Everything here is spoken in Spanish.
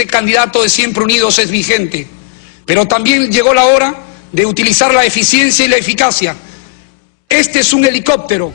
este candidato de Siempre Unidos es vigente, pero también llegó la hora de utilizar la eficiencia y la eficacia. Este es un helicóptero.